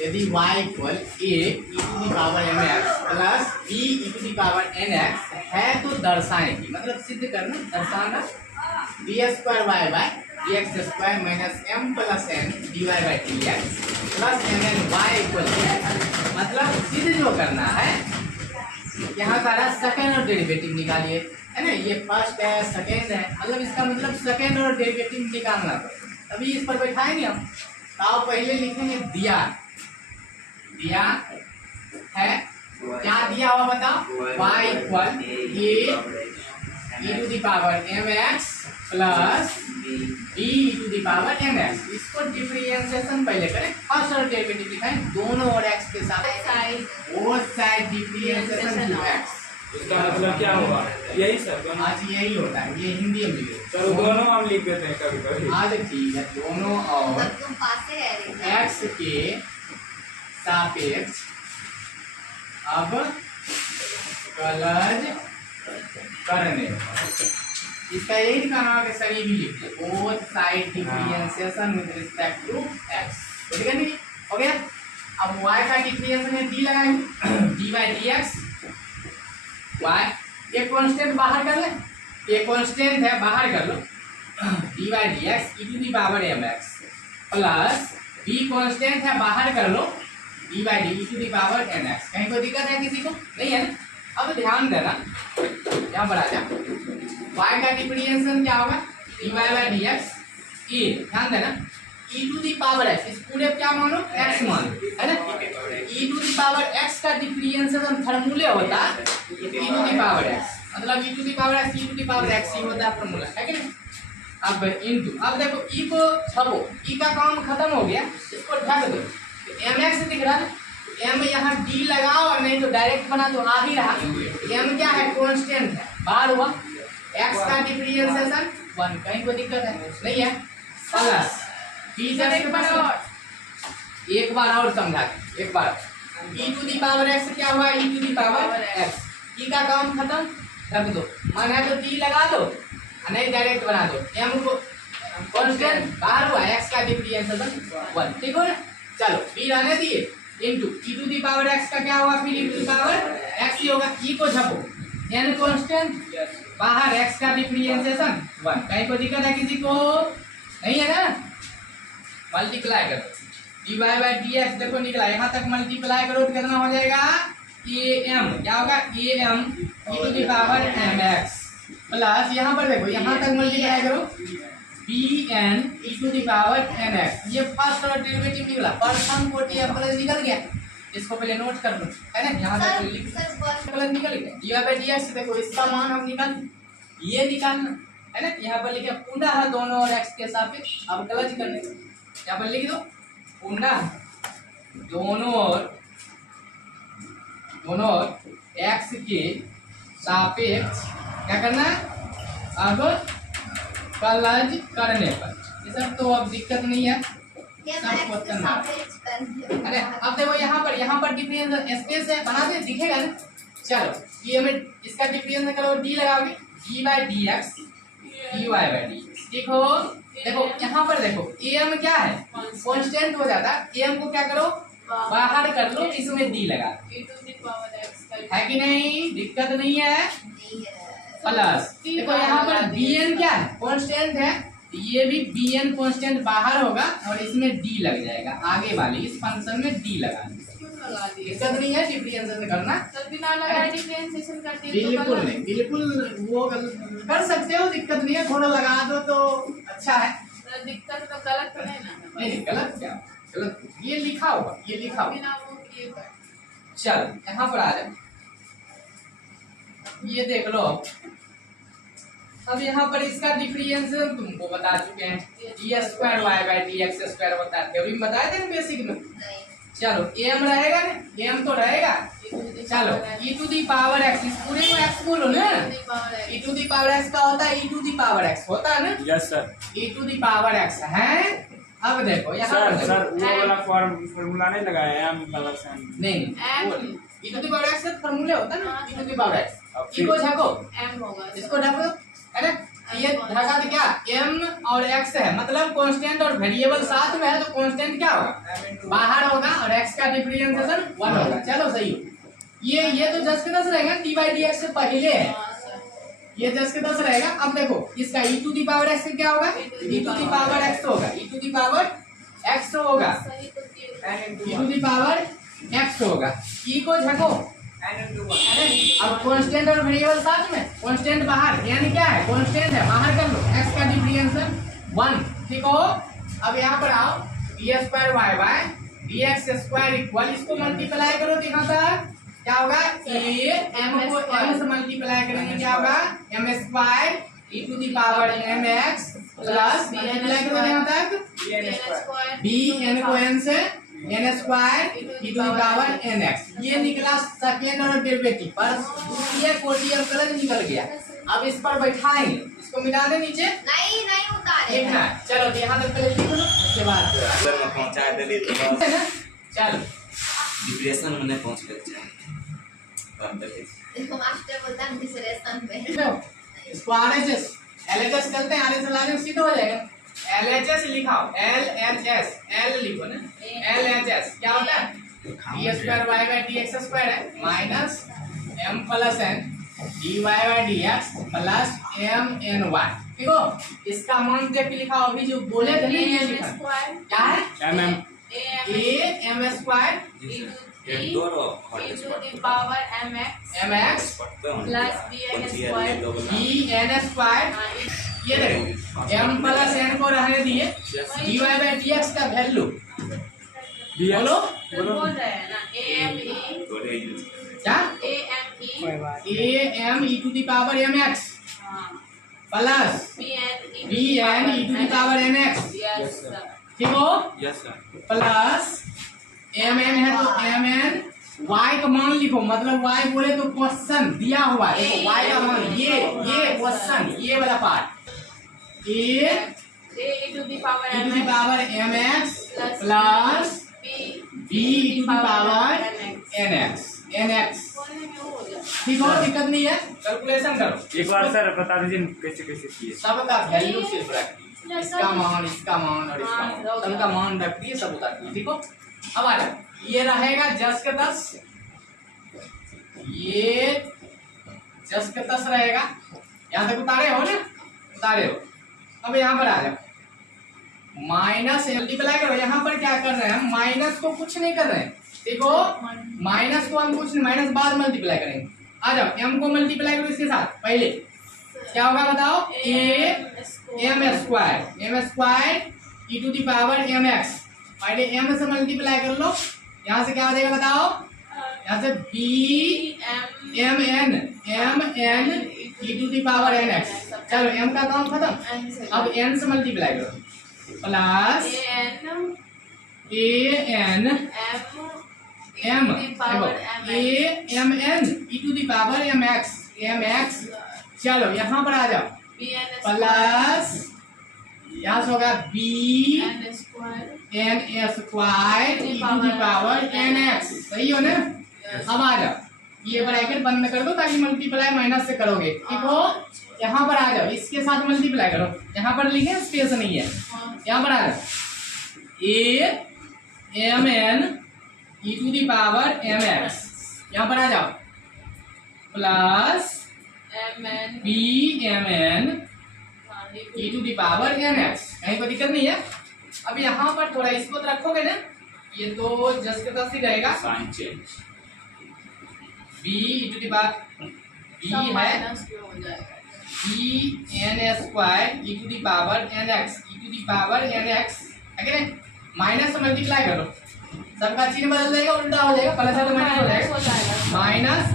यदि y equal a e to the power mx plus b e to the power nx है तो दर्शाएंगे, मतलब सिद्ध करना, दर्शाना D square Y by D X square minus m plus n D Y by D X plus N N Y equal, मतलब सिद्ध जो करना है यहाँ सारा सेकेंड और डेरिवेटिव निकालिए, है ना। ये फर्स्ट है, सेकेंड है, मतलब इसका मतलब सेकेंड और डेरिवेटिव निकालना पड़ेगा, तभी इस पर बैठाएंगे हम। तो पहले लिखेंगे दिया है, क्या दिया हुआ बताओ, y equal e to the power mx plus b e to the power mx। इसको डिफरेंशिएशन पहले करें, फर्स्ट और डेरिवेटिव लिखाएं दोनों और x के साथ, both side differentiation to x। इसका मतलब क्या होगा, यही सर आज यही होता है, ये हिंदी में लिखे सर, दोनों हम लिख देते हैं कभी कभी। आज ठीक है, दोनों और x के सापेक्ष अब कलज करने, इसका यही कहना है कि सभी भी लिख दे, both side differentiation with respect to x, ठीक है नहीं हो गया। अब y का डिफरेंशिएशन में d लगाएंगे, d by D X, y एक कांस्टेंट बाहर कर ले, एक कांस्टेंट है बाहर कर लो, d by D X E to the power mx plus b constant है बाहर कर लो, d by D E to the power nx। कहीं कोई दिक्कत है किसी को, नहीं है ना। अब ध्यान देना, यहाँ पर आ जा, y का डिफरेंशिएशन क्या होगा, dy by D X e, ध्यान देना e to the power x, इस पूरे क्या मानो x मानो, है ना। e to the power x का डिफरेंशिएशन फार्मूले होता है e to the power x, मतलब e to the power x e to the power x ही होता है फार्मूला, है कि नहीं। अब इनटू, अब देखो e को छपो, e का काम खत्म हो गया, इसको ढक दो, mx दिख रहा है, m यहाँ d लगाओ और नहीं तो डायरेक्ट बना तो आ ही रहा, m क्या है, कांस्टेंट है, बार हुआ, x का डिफरेंशिएशन 1, कहीं कोई दिक्कत है नहीं है, प्लस एक बार और समझा, एक बार e to the power x क्या हुआ, e to the power x, e का काम खत्म, रख दो, मन है तो d लगा दो, नहीं डायरेक्ट बना दो, m को कांस्टेंट बाहर हुआ, x का डिफरेंशिएशन 1, ठीक हो ना। चलो b रहने दिए, into e to the power x का क्या हुआ, फिर e to the power x ही होगा, e को छपो, n कांस्टेंट बाहर, x का डिफरेंशिएशन 1, कहीं कोई दिक्कत है किसी को, नहीं है ना। मल्टीप्लाई करो, dy बाई डी एक्स देखो निकला, यहाँ तक मल्टीप्लाई करो तो कितना हो जाएगा, am क्या होगा, am e to the power mx plus, यहाँ पर देखो यहाँ तक मल्टीप्लाई करो bn e to the power nx, ये फर्स्ट और डेरिवेटिव निकला, परसन को टी प्लस निकल गया, इसको पहले नोट कर लो, है ना। यहाँ तक लिख प्लस निकल गया, dy बाई डी एक्स देखो इसका मान हम निकाल, ये निकालना है ना, यहाँ पर लिखे पुनः दोनों और x के सापेक्ष, अब कलज करने, यहाँ पर लिख दो पुनः दोनों और x के सापेक्ष क्या करना है, अब कलज करने पर, ये सब तो अब दिक्कत नहीं है, सब क्वेश्चन है। अरे अब देखो यहाँ पर डिफरेंस स्पेस है, बना दे दिखेगा ना। चलो ये हमें इसका डिफरेंस करो, d लगाओगे d by D x dy by D, देखो देखो यहाँ पर देखो am क्या है, कांस्टेंट हो जाता है, am को क्या करो बाहर कर लो, इसमें d लगा, है कि नहीं, दिक्कत नहीं है। प्लस देखो यहाँ पर bn क्या है, कांस्टेंट है, ये भी bn कांस्टेंट बाहर होगा और इसमें d लग जाएगा, आगे वाली इस फंक्शन में d लगा, दिक्कत नहीं है डिफरेंशिएशन करना, बिना लगाए डिफरेंशिएशन करते बिल्कुल नहीं, बिल्कुल वो कर सकते हो, दिक्कत नहीं है, थोड़ा लगा दो तो अच्छा है, दिक्कत तो गलत तो नहीं ना, नहीं गलत क्या, गलत ये लिखा होगा, ये लिखा होगा। बिना वो किए कर, चल यहाँ पर आ जाए, ये देख लो, अब यहाँ पर इसका डिफरेंशिएशन तुमको बता चुके हैं, D square Y by D X square होता है, थ्योरी में बताए थे ना बेसिक में। चलो m रहेगा ना, m तो रहेगा, चलो e to the power x, इस पूरे को x बोलो ना, e to the power x का होता है, e to the power x होता है ना, yes sir, e to the power x है। अब देखो यहाँ पर सर वो वाला फॉर्मूला नहीं लगाया m प्लस n, नहीं e to the power x का फॉर्मूला होता है ना, e to the power x, e को झको m होगा, इसको ढको, है ना, ये ढका तो क्या m और x है, मतलब कांस्टेंट और वेरिएबल साथ में है तो कांस्टेंट क्या होगा बाहर होगा और और x का डिफरेंशिएशन 1 होगा। चलो सही हो। ये तो 10 के 10 रहेगा, डी बाई डी एक्स से पहले है, हाँ सर। ये 10 के 10 रहेगा। अब देखो इसका e to the power x क्या होगा, e to the power x होगा, e to the power x होगा, सही तो किए। e to the power x होगा। e को झको, अब कांस्टेंट और वेरिएबल साथ में, कांस्टेंट बाहर यानी क्या है, कांस्टेंट है बाहर कर लो, x का डिफरेंशिएशन 1, ठीक हो। अब यहाँ पर आओ, d square y by dx square equal, इसको मल्टीप्लाई करो तो यहाँ तक क्या होगा, a m को m से मल्टीप्लाई करेंगे क्या होगा, m square e to the power mx plus multiply करो यहाँ तक b n को n से n square e to the power nx। ये निकला सेकेंड ऑर्डर डेरिवेटिव, पर ये कोटियम कलर निकल गया। अब इस पर बैठाएंगे, इसको मिटा दे नीचे, नहीं नहीं उतारे देखना। चलो तो यहाँ तक पहले लिख लो, उसके बाद अगर मैं पहुंचा दे तो बस है ना। चलो डिप्रेशन में नहीं पहुंच गए। मास्टर बोलता है डिप्रेशन में। इसको RHS LHS चलते हैं, RHS लाने सीधा हो जाएगा। LHS लिखाओ, LHS, L लिखो ना, LHS क्या होता है, d square y by dx square है minus m plus n dy by dx plus m n y, ठीक हो। इसका मान देख के लिखाओ, अभी जो बोले थे ना ये लिखा क्या है, a m स्क्वायर एक दो रो power mx mx plus bn square b n square, ये देखो m प्लस n को रहने दिए, dy बाई dx का वैल्यू बोलो, बोल रहे हैं ना ame क्या a m e to the power mx plus bn e to the power nx, yes sir. ठीक हो। Yes sir. प्लस mn है तो mn, y का मान लिखो, मतलब y बोले तो क्वेश्चन दिया हुआ है, देखो y का मान, ये क्वेश्चन, ये वाला part, a e to the power e to the power mx plus b e to the power nx, ठीक हो, दिक्कत नहीं है। कैलकुलेशन करो एक बार सर बता दीजिए कैसे कैसे किए। सबका वैल्यू सिर्फ रख दिए, इसका मान, इसका मान और इसका मान, सबका मान रख दिए, सब उतार दिए, ठीक हो। अब आ जाओ, ये रहेगा 10 के 10, ये 10 के 10 रहेगा, यहाँ तक उतारे हो ना, उतारे हो। अब यहाँ पर आ जाओ, माइनस मल्टीप्लाई करो, यहाँ पर क्या कर रहे हैं, माइनस को कुछ नहीं कर रहे हैं, देखो माइनस को हम कुछ नहीं, माइनस बाद मल्टीप्लाई करेंगे। आ जाओ, m को मल्टीप्लाई करो इसके साथ, पहले क्या होगा बताओ, a m square e to the power mx, पहले m से मल्टीप्लाई कर लो, यहाँ से क्या आ जाएगा बताओ, यहाँ से b m n e to the power nx। चलो m का काम खत्म, अब n से मल्टीप्लाई करो, प्लस a n m, देखो a m n e to the power mx। चलो यहाँ पर आ जाओ, प्लस यहाँ से होगा b n square e to the power nx, सही हो ना। अब आ जाओ, ये ब्रैकेट बंद कर दो ताकि मल्टीप्लाई माइनस से करोगे, ठीक हो। यहाँ पर आ जाओ, इसके साथ मल्टीप्लाई करो, यहाँ पर लिखे स्पेस नहीं है, यहाँ पर आ जाओ, a m n e to the power mx, यहाँ पर आ जाओ, plus b m n e to the power nx, कहीं कोई दिक्कत नहीं है। अब यहाँ पर थोड़ा इसको तो रखोगे ना, ये तो जस्ट के तस ही रहेगा, sign change b e to the power b है b n square e to the power nx, e to the power nx है कि माइनस से मल्टीप्लाई करो, सबका चिन्ह बदल जाएगा, उल्टा हो जाएगा, प्लस है तो माइनस हो जाएगा, minus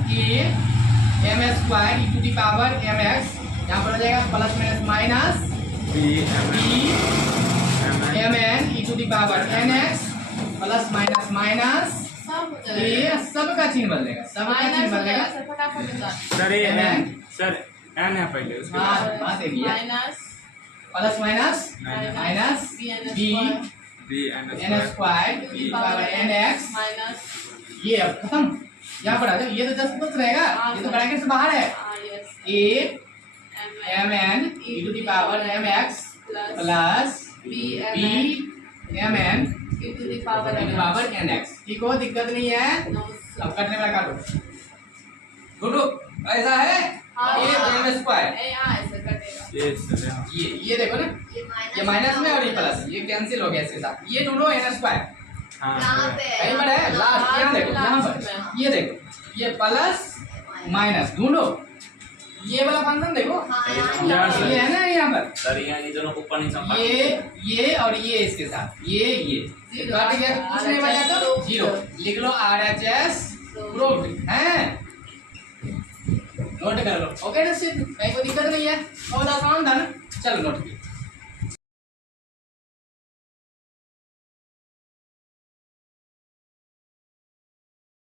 a m square e to the power mx, यहाँ पर हो जाएगा plus minus minus b m n e to the power nx plus minus minus, ये सबका चिन्ह बदलेगा, सबका चिन्ह बदलेगा, सर ये n सर n है पहले उसके बाद बात है plus minus minus b n square e power nx, ये अब खत्म। यहाँ पर आ जाओ, ये तो 10 प्लस रहेगा, ये तो ब्रैकेट से बाहर है, a m n e to the power mx plus b m n e to the power e to the power n x। ठीक हो, दिक्कत नहीं है। No, अब कटने वाला काटो। गुड्डू ऐसा है हाँ, ये हाँ। m स्क्वायर, यहाँ ऐसे कटेगा। ये देखो ना, ये माइनस में और ये प्लस, ये कैंसिल हो गया इसके साथ। ये दोनों n स्क्वायर यहाँ पे कहीं पर है लास्ट, यहाँ देखो, यहाँ पर ये देखो, ये प्लस माइनस ढूंढो, ये वाला फंक्शन देखो, यहाँ से। ये है ना यहाँ पर, सर यहाँ ये दोनों ऊपर नीचे हम ये और ये इसके साथ, ये कट गया तो कुछ नहीं बचा तो जीरो। लिख लो RHS प्रूव्ड है, नोट कर लो। ओके ना, कहीं कोई दिक्कत नहीं है, बहुत आसान था ना। चलो नोट किया।